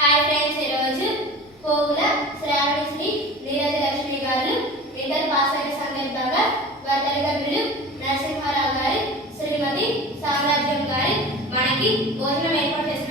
Hi friends, ఈరోజు పోగుల శ్రావణి శ్రీ నీరజ లక్ష్మి గారు inter pass అయిన సందర్భంగా వారి తల్లిదండ్రులు నరసింహారావు గారి శ్రీమతి సామ్రాజ్యం గారి మనకి భోజనం ఏర్పాటు చేస్తారు.